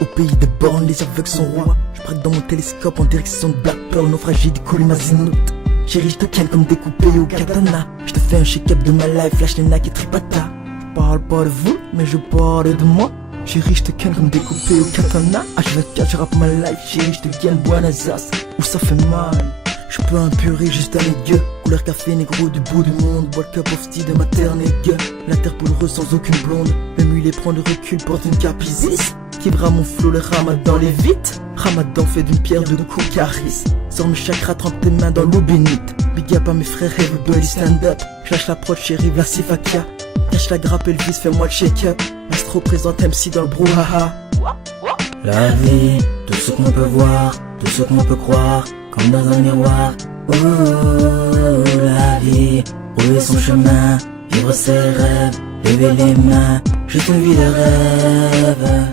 Au pays des bornes, les aveugles sont rois. Je braque dans mon télescope en direction de Black Pearl, naufragé du Kolimazinout. Chérie, je te ken comme découpé au katana. Je te fais un shake-up de ma life, lâche les nacs et tripata. Je parle pas de vous, mais je parle de moi. Chérie, je te ken comme découpé au katana. H24, je rappe ma life, chérie, je te ken Buenos Aires, où ça fait mal. Je peux impurer juste à mes gueux. Couleur café négro du bout du monde. Bois le cup of tea de ma terre gueux. La terre poudreuse sans aucune blonde. Même lui les prend de recul, porte une cape Isis. Qui bras mon flow, le ramadan les vite. Ramadan fait d'une pierre de coups caris. Sors mes chakras, trempe tes mains dans l'eau bénite. Big up à mes frères, everybody stand up. Je lâche la prod, chérie, Vlasifakia. Cache la grappe, Elvis, fais-moi le shake-up. Mastro présente MC dans le brouhaha. La vie, tout ce qu'on peut voir, tout ce qu'on peut croire, comme dans un miroir. Oh, la vie, où est son chemin, vivre ses rêves, lever les mains, juste une vie de rêve,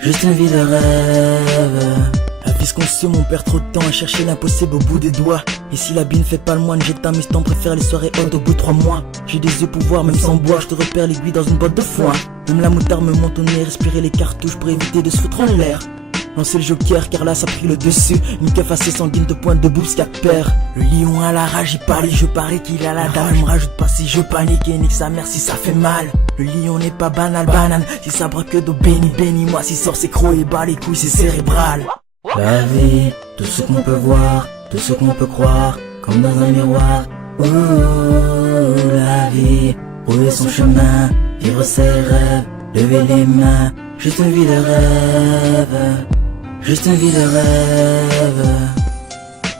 juste une vie de rêve. La vie se consume, on perd trop de temps à chercher l'impossible au bout des doigts. Et si la bille ne fait pas le moine, j'ai ta mise, t'en préfère les soirées hautes au bout de 3 mois. J'ai des yeux pouvoir, même sans boire, je te repère l'aiguille dans une botte de foin. Même la moutarde me monte au nez, respirer les cartouches pour éviter de se foutre en l'air. Lancer le joker car là ça a pris le dessus. Une keuf assez sanguine de pointe de boobs 4 paires. Le lion a la rage, il parle, je parie qu'il a la dalle. Me rajoute pas si je panique et nique sa mère si ça fait mal. Le lion n'est pas banal, banane. Si ça braque d'eau béni, bénis-moi. Si sort c'est crocs et bat les couilles, c'est cérébral. La vie, tout ce qu'on peut voir, tout ce qu'on peut croire, comme dans un miroir. Oh, la vie, où est son chemin, vivre ses rêves, lever les mains, juste une vie de rêve, juste une vie de rêve.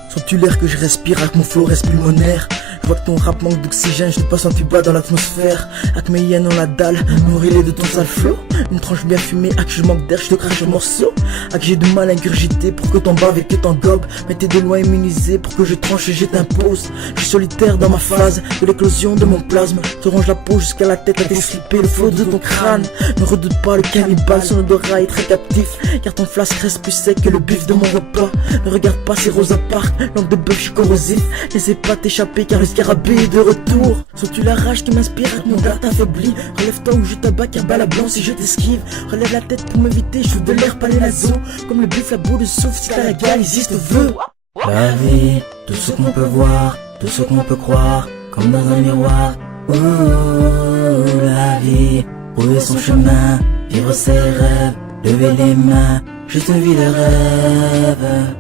Sens-tu l'air que je respire avec mon flow reste pulmonaire? Je vois que ton rap manque d'oxygène, je te passe un tuba dans l'atmosphère. Avec mes hyènes on la dalle, nourris-les de ton sale flow. Une tranche bien fumée, avec je manque d'air, je te crache un morceau. Avec j'ai du mal à ingurgiter pour que t'en baves et que t'en gobes. Mais t'es de loin immunisé pour que je tranche et je t'impose. Je suis solitaire dans ma phase de l'éclosion de mon plasme. Te range la peau jusqu'à la tête à déslipper le flot de ton crâne. Ne redoute pas le cannibale, son odorat est très captif. Car ton flasque reste plus sec que le bif de mon repas. Ne regarde pas ces roses appartes, langue de bœuf je suis corrosif. N'essaie pas t'échapper car le scarabée est de retour. Sens-tu la rage qui m'inspire avec mon garde affaibli? Relève-toi ou je t'abats car balle à blanc si je t'esquive. Relève la tête pour m'éviter, je de l'air pas les naseaux. Comme le buff la boule de souffle, si t'as la gale, existe veut. La vie, tout ce qu'on peut voir, tout ce qu'on peut croire, comme dans un miroir. Oh, la vie, où est son chemin, vivre ses rêves, lever les mains, juste une vie de rêve,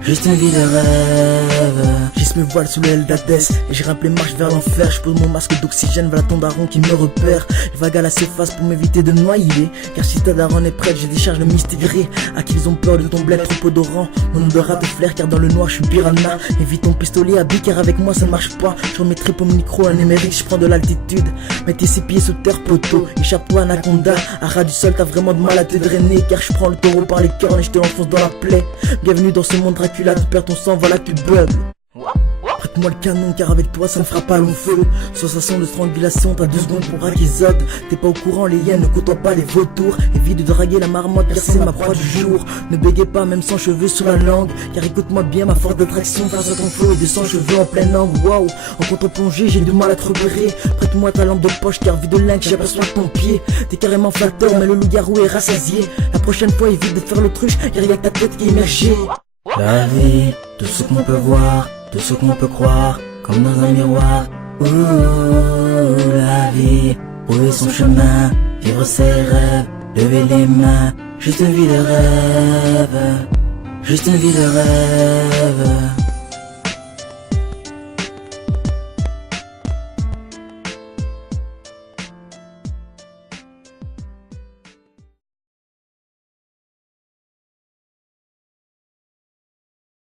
juste une vie de rêve. J'isse mes voiles sous l'aile d'Hadès et je rampe les marches vers l'enfer. Je pose mon masque d'oxygène vers la ton daron qui me repère. Je vague à la surface pour m'éviter de noyer. Car si ta daronne est prête, je décharge le mystigré. À qui ils ont peur de ton bled trop odorant. Mon odorat te flaire car dans le noir je suis piranha. Évite ton pistolet à billes car avec moi ça ne marche pas. Je remettrai pour mon micro un émérique, je prends de l'altitude. Mettez ses pieds sous terre poteau. Échappe-toi anaconda. À ras du sol t'as vraiment de mal à te drainer. Car je prends le taureau par les cornes et je te l'enfonce dans la plaie. Bienvenue dans ce monde Dracula, tu perds ton sang, voilà que tu bugs. Prête-moi le canon car avec toi ça ne fera pas long feu. Sensation de strangulation, t'as 2 secondes pour braquer Zod. T'es pas au courant, les hyènes ne côtoient pas les vautours. Évite de draguer la marmotte car c'est ma proie du jour. Ne bégayez pas même sans cheveux sur la langue. Car écoute-moi bien, ma force d'attraction face à ton flow et de 100 cheveux en plein angle. Waouh, en contre-plongée j'ai du mal à te repérer. Prête-moi ta lampe de poche car vide de lynx j'aperçois ton pied. T'es carrément flatteur mais le loup-garou est rassasié. La prochaine fois évite de faire l'autruche car il y a que ta tête qui est immergée. La vie, tout ce qu'on peut voir, tout ce qu'on peut croire, comme dans un miroir. Oh, la vie, où est son chemin, vivre ses rêves, lever les mains, juste une vie de rêve, juste une vie de rêve.